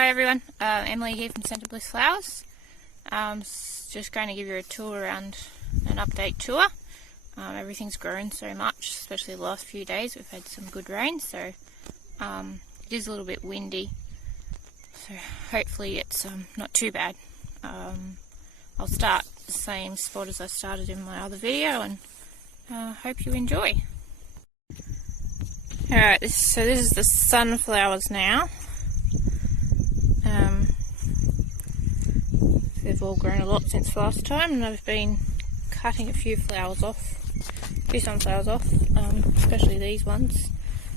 Hi everyone, Emily here from Centre Bliss Flowers. Just going to give you a tour around, an update tour. Everything's grown so much, especially the last few days. We've had some good rain, so it is a little bit windy. So hopefully it's not too bad. I'll start the same spot as I started in my other video, and hope you enjoy. Alright, so this is the sunflowers now. They've all grown a lot since last time, and I've been cutting a few sunflowers off, especially these ones.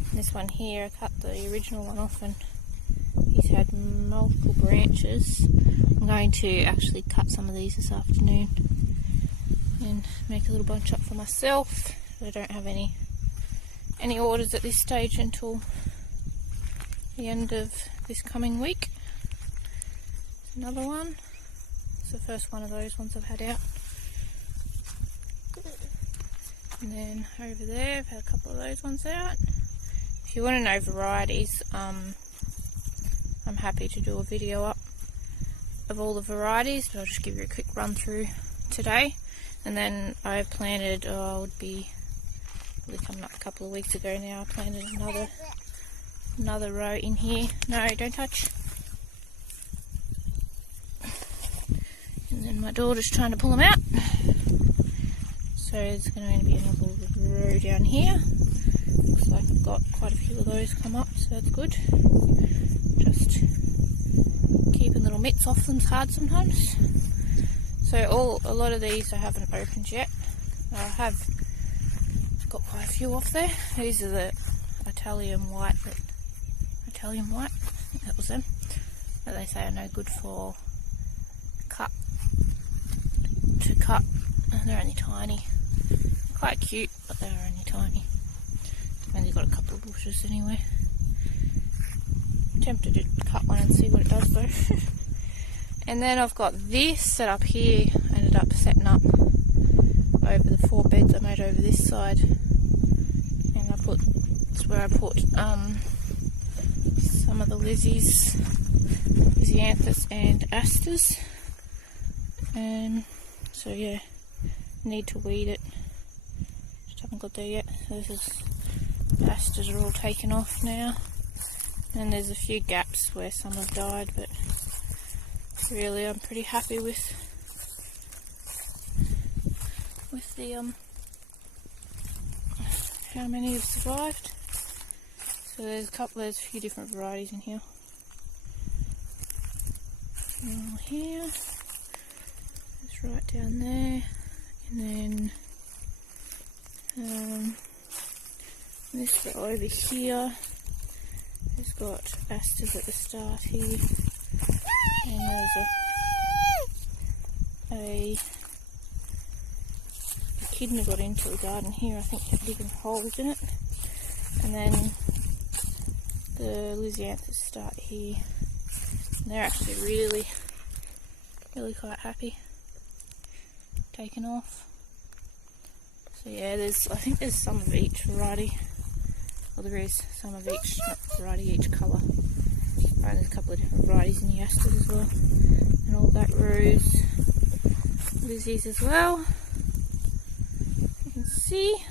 And this one here, I cut the original one off, and he's had multiple branches. I'm going to actually cut some of these this afternoon and make a little bunch up for myself. I don't have any orders at this stage until the end of this coming week. Another one. It's the first one of those ones I've had out. And then over there I've had a couple of those ones out. If you want to know varieties, I'm happy to do a video up of all the varieties, but I'll just give you a quick run through today. And then I planted, would be coming up a couple of weeks ago now, I planted another row in here. No, don't touch. And then my daughter's trying to pull them out. So there's going to be another row down here. Looks like I've got quite a few of those come up, so that's good. Just keeping little mitts off them's hard sometimes. So a lot of these I haven't opened yet. I've got quite a few off there. These are the Italian white, I think that was them, that they say are no good for cut, and they're only tiny. Quite cute, but they're only tiny. I've only got a couple of bushes anyway. I'm tempted to cut one and see what it does though. And then I've got this set up here. I ended up setting up over the 4 beds I made over this side, and that's where I put some of the Lizzies, Lizzies and asters. So yeah, need to weed it. Just haven't got there yet. So the asters are all taken off now, and there's a few gaps where some have died, but really I'm pretty happy with the how many have survived. So there's a few different varieties in here. All here, it's right down there, and then this row over here has got asters at the start here, and there's a echidna got into the garden here, I think, kept digging holes in it. And then the Lizzies start here, and they're actually really quite happy, taken off. So yeah, I think there's some of each variety. Well, there is some of each, not variety, each colour. Right, there's a couple of different varieties in the asters as well, and all that rose Lizzies as well. You can see.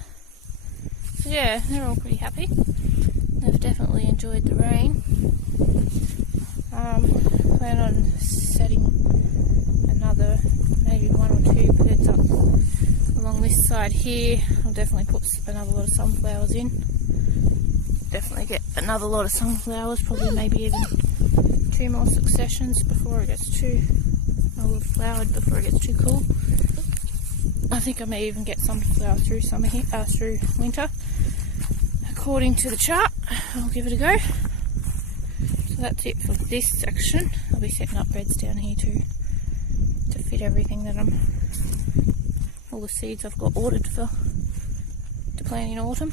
So yeah, they're all pretty happy. They've definitely enjoyed the rain. Plan on setting another, maybe 1 or 2 beds up along this side here. I'll definitely put another lot of sunflowers in. Definitely get another lot of sunflowers, probably maybe even 2 more successions before it gets too flowered, before it gets too cool. I think I may even get some to flower through through winter, according to the chart. I'll give it a go. So that's it for this section. I'll be setting up beds down here too, to fit everything that all the seeds I've got ordered to plant in autumn.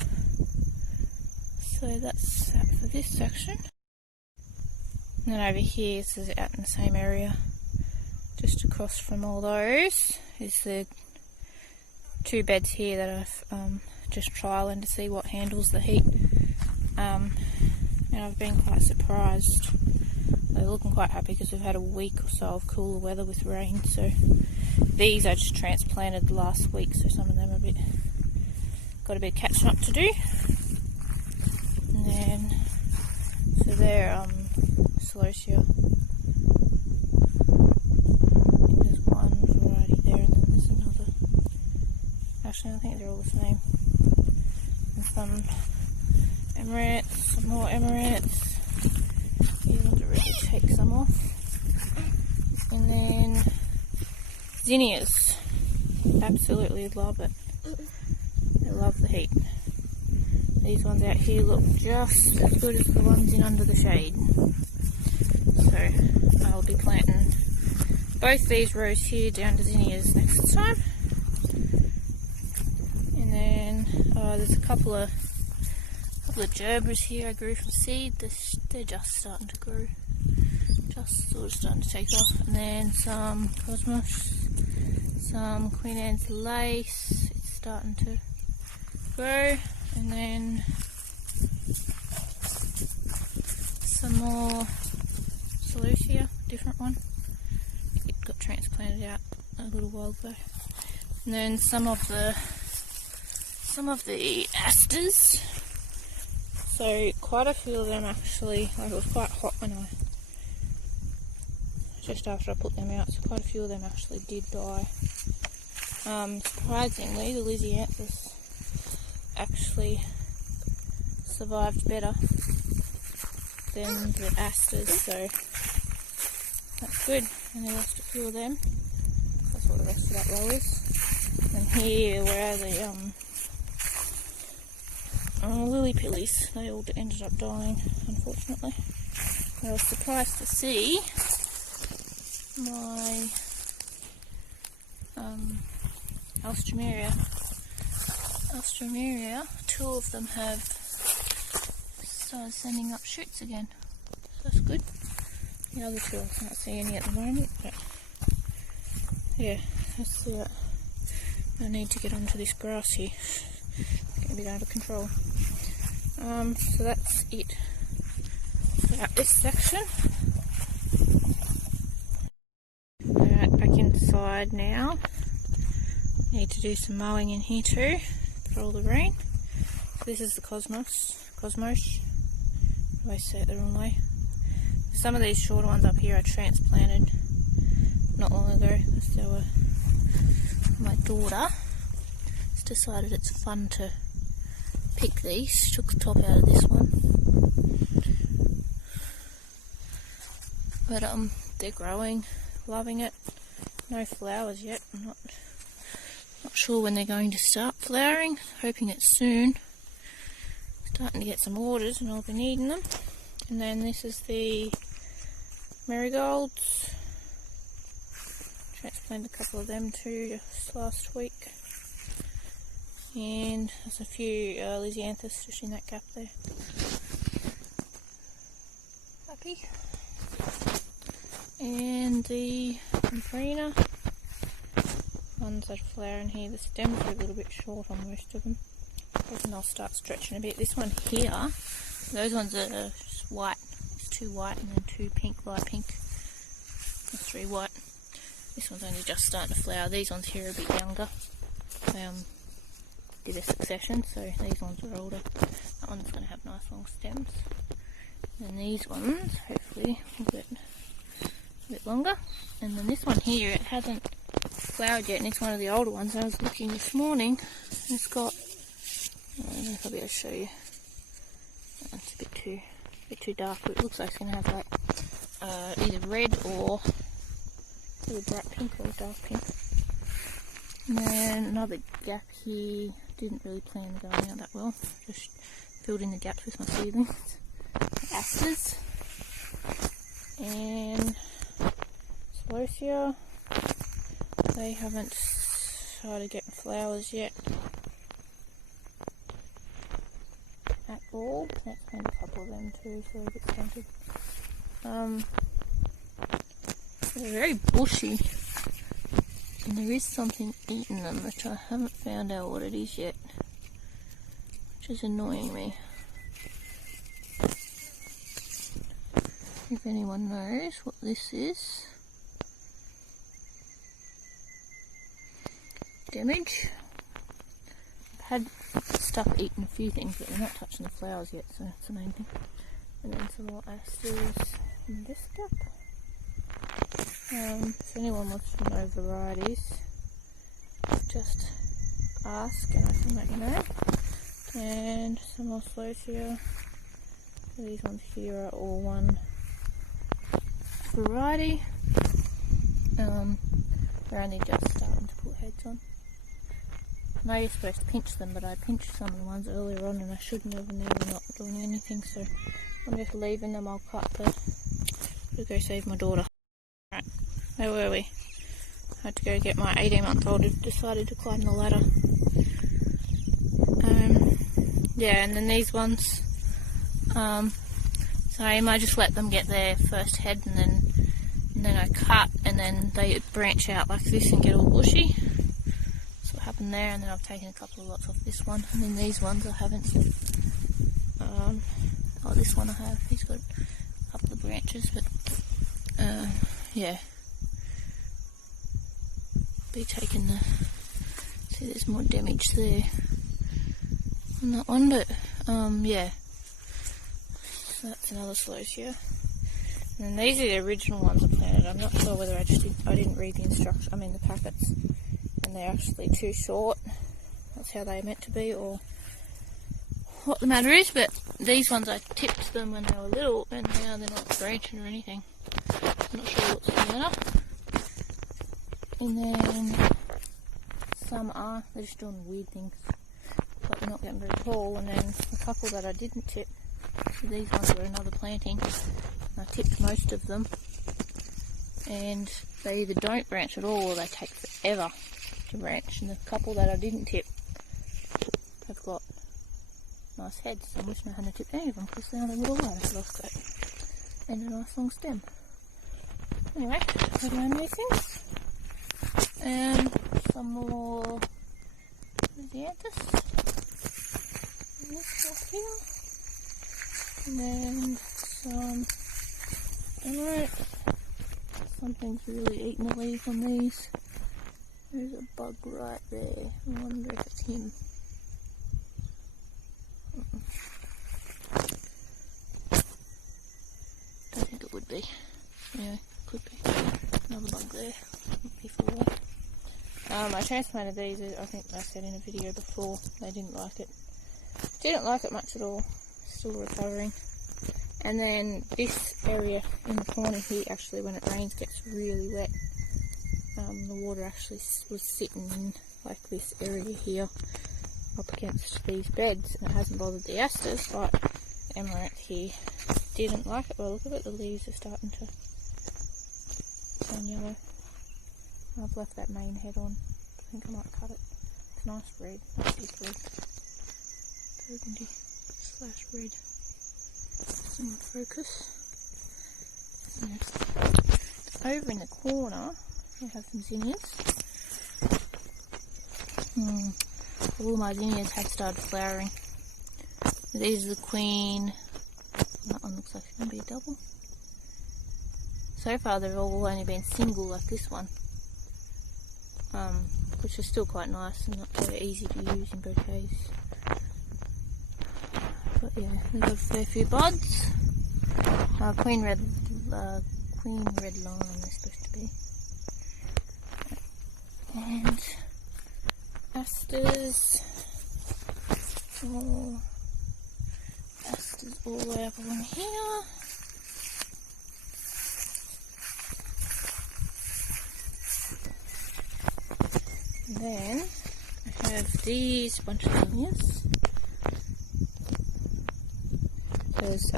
So that's that for this section. And then over here, this is out in the same area, just across from all those, is the 2 beds here that I've just trialling to see what handles the heat. And I've been quite surprised they're looking quite happy because we've had a week or so of cooler weather with rain. So these I just transplanted last week, so some of them are got a bit of catching up to do. And then, so they're celosia. I think there's one variety there, and then there's another. Actually, I think they're all the same. And some amaranths, some more amaranths. These ones will really take some off. And then zinnias. Absolutely love it. I love the heat. These ones out here look just as good as the ones in under the shade. So I'll be planting both these rows here down to zinnias next time. And then there's a couple of gerbers here I grew from seed. They're just starting to grow, just sort of starting to take off. And then some cosmos, some Queen Anne's lace. It's starting to grow. And then some more celosia, different one. It got transplanted out a little while ago. And then some of the asters. So quite a few of them actually, like it was quite hot when just after I put them out, so quite a few of them actually did die. Surprisingly, the Lizzies actually survived better than the asters, so that's good. And I lost a few of them. That's what the rest of that row is. And here, where are the lily pillies, they all ended up dying, unfortunately. I was surprised to see my Alstroemeria, two of them have started sending up shoots again. So that's good. The other two I can't see any at the moment, but yeah, that's it. I need to get onto this grass here. It's going to be out of control. So that's it about this section. Alright, back inside now. Need to do some mowing in here too for all the rain. So this is the cosmos. I always say it the wrong way. Some of these shorter ones up here I transplanted not long ago because my daughter has decided it's fun to pick these. She took the top out of this one. But they're growing, loving it. No flowers yet. I'm not sure when they're going to start flowering. Hoping it's soon. Starting to get some orders and I'll be needing them. And then this is the marigolds. Transplanted a couple of them too just last week. And there's a few Lizzianthus just in that gap there. Happy. And the Brina ones that flower in here, the stems are a little bit short on most of them. And I'll start stretching a bit. This one here, those ones are just white. It's 2 white and then 2 pink, light pink. Or 3 white. This one's only just starting to flower. These ones here are a bit younger. They did a succession, so these ones are older. That one's going to have nice long stems. And these ones, hopefully, will get a bit longer. And then this one here, it hasn't flowered yet, and it's one of the older ones. I was looking this morning, and it's got, I don't know if I'll be able to show you. It's a bit too dark, but it looks like it's going to have like either red or either bright pink or dark pink. And then another gap here. Didn't really plan going out that well. Just filled in the gaps with my seedlings. Asters. And celosia. They haven't started getting flowers yet at all. Let's find a couple of them too, so they get scented. They're very bushy, and there is something eating them, which I haven't found out what it is yet, which is annoying me. if anyone knows what this is. Damage. I've had stuff eaten a few things, but we're not touching the flowers yet, so that's the main thing. And then some more asters in this cup. If anyone wants to know varieties, just ask and I can let you know. And some more Slocia. These ones here are all one variety. We're only just starting to put heads on. I know you're supposed to pinch them, but I pinched some of the ones earlier on and I shouldn't have, and now they're not doing anything, so I'm just leaving them. I'll cut to go save my daughter. Right, where were we? I had to go get my 18-month-old who decided to climb the ladder. Yeah, and then these ones, same, I just let them get their first head and then I cut, and then they branch out like this and get all bushy. That's what happened there, and then I've taken a couple of lots off this one, and then these ones I haven't. Oh, this one I have, he's got a couple of branches, but yeah. Be taking the, see there's more damage there on that one, but yeah. So that's another Slocia. And then these are the original ones I planted. I'm not sure whether I didn't read the instructions, the packets, and they're actually too short. That's how they're meant to be, or what the matter is, but these ones I tipped them when they were little, and now they're not branching or anything. I'm not sure what's the matter. And then some are, they're just doing weird things, but they're not getting very tall. And then a couple that I didn't tip, so these ones were another planting. I tipped most of them, and they either don't branch at all or they take forever to branch. And the couple that I didn't tip have got nice heads, so I'm just not going to tip any of them because they're on a little line lost that. And a nice long stem. Anyway, put around these things. And some more Lizzies in this stuff here. And then some emerald. Something's really eating the leaves on these. There's a bug right there. I wonder if it's him. Don't think it would be. Anyway, could be. Another bug there. Before. I transplanted these, I think I said in a video before. They didn't like it. Didn't like it much at all. Still recovering. And then this area in the corner here, actually when it rains gets really wet. The water actually was sitting in like this area here up against these beds, and it hasn't bothered the asters, but the amaranth here didn't like it. Well, look at it, the leaves are starting to turn yellow. I've left that main head on. I think I might cut it. It's a nice red, not deep red. Burgundy / red. Some focus. Yeah. Over in the corner, we have some zinnias. All my zinnias have started flowering. These are the queen. That one looks like it's going to be a double. So far they've all only been single like this one. Which is still quite nice and not very easy to use in bouquets. But yeah, we've got a fair few buds. Queen red line they're supposed to be. And asters. Oh, asters all the way up along here. Then I have these bunch of zinnias. There's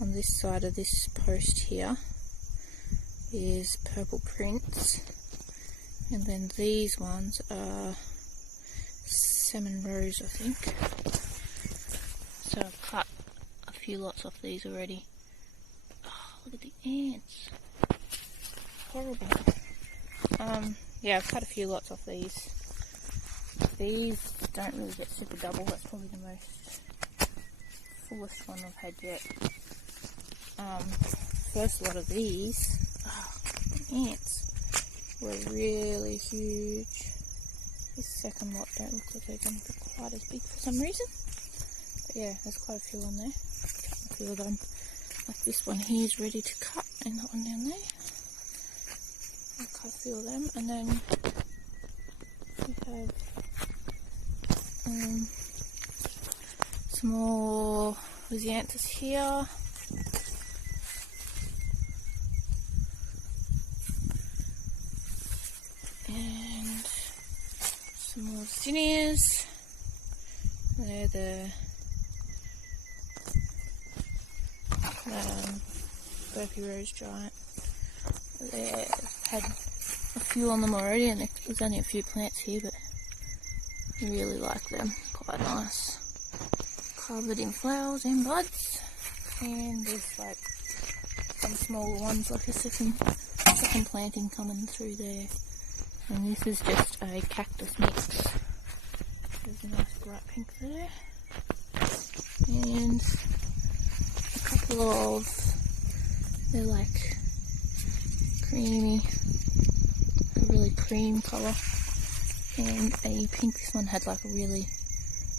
on this side of this post here is Purple Prince, and then these ones are Salmon Rose, I think. So I've cut a few lots off these already. Oh, look at the ants! Horrible. Yeah, I've cut a few lots off these. These don't really get super double. That's probably the most fullest one I've had yet. first lot of these, the ants were really huge. This second lot don't look like they're going to be quite as big for some reason. But yeah, there's quite a few on there. Cut a few of them. Like this one here is ready to cut, and that one down there. I'll cut a few of them, and then we have some more Lizzies here. And some more Dahlias. They're the Burpee Rose Giant. They had a few on them already, and there's only a few plants here, but I really like them. Quite nice. Covered in flowers and buds. And there's like some smaller ones, like a second planting coming through there. And this is just a cactus mix. There's a nice bright pink there. And a couple of, they're like creamy, a really cream colour. And a pink, this one had like a really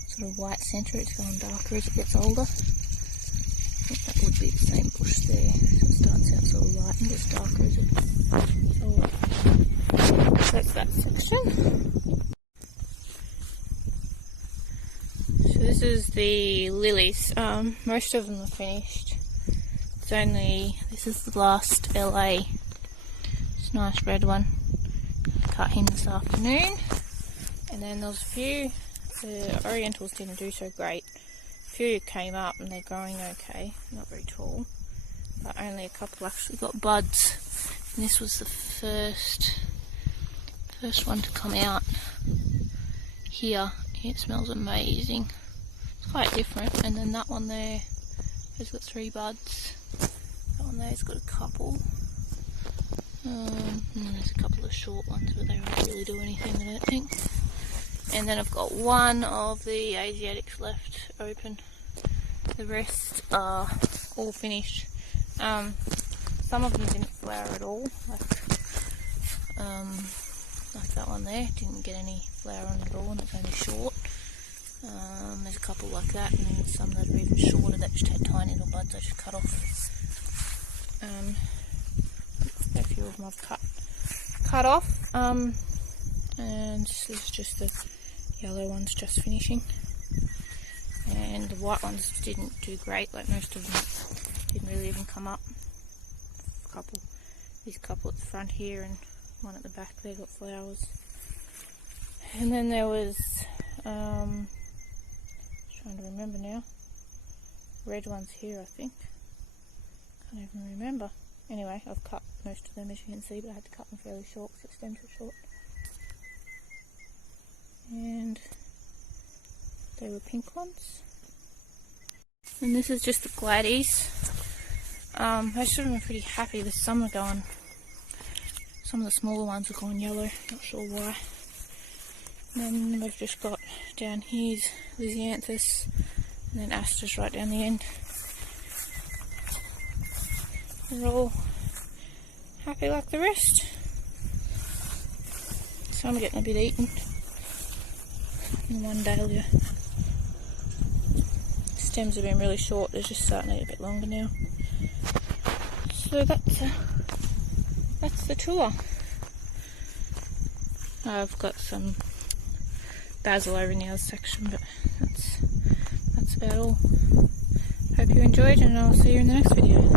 sort of white centre. It's going darker as it gets older. I think that would be the same bush there. So it starts out sort of light and gets darker as it gets older. So that's that section. So this is the lilies. Most of them are finished. It's only, this is the last LA. It's a nice red one. Cut him this afternoon. And then there's a few, the Orientals didn't do so great. A few came up and they're growing okay, not very tall. But only a couple actually got buds. And this was the first one to come out here. It smells amazing. It's quite different. And then that one there has got 3 buds. That one there's got a couple. And there's a couple of short ones, but they won't really do anything, I don't think. And then I've got one of the Asiatics left open. The rest are all finished. Some of them didn't flower at all, like that one there, didn't get any flower on it at all, and it's only short. There's a couple like that, and then some that are even shorter that just had tiny little buds I just cut off. A few of them I've cut off, and this is just the yellow ones just finishing, and the white ones didn't do great, like most of them didn't really even come up. These couple at the front here and one at the back there got flowers. And then there was, trying to remember now, red ones here I think, can't even remember. Anyway, I've cut most of them as you can see, but I had to cut them fairly short because it stemmed so short. And they were pink ones. And this is just the Gladdies. Most of them are pretty happy. There's some are going, some of the smaller ones are going yellow, not sure why. And then we've just got down here's Lizzies, and then Asters right down the end. They're all happy like the rest. Some are getting a bit eaten. And one Dahlia. Stems have been really short, they're just starting to get a bit longer now. So that's the tour. I've got some basil over in the other section, but that's about all. Hope you enjoyed, and I'll see you in the next video.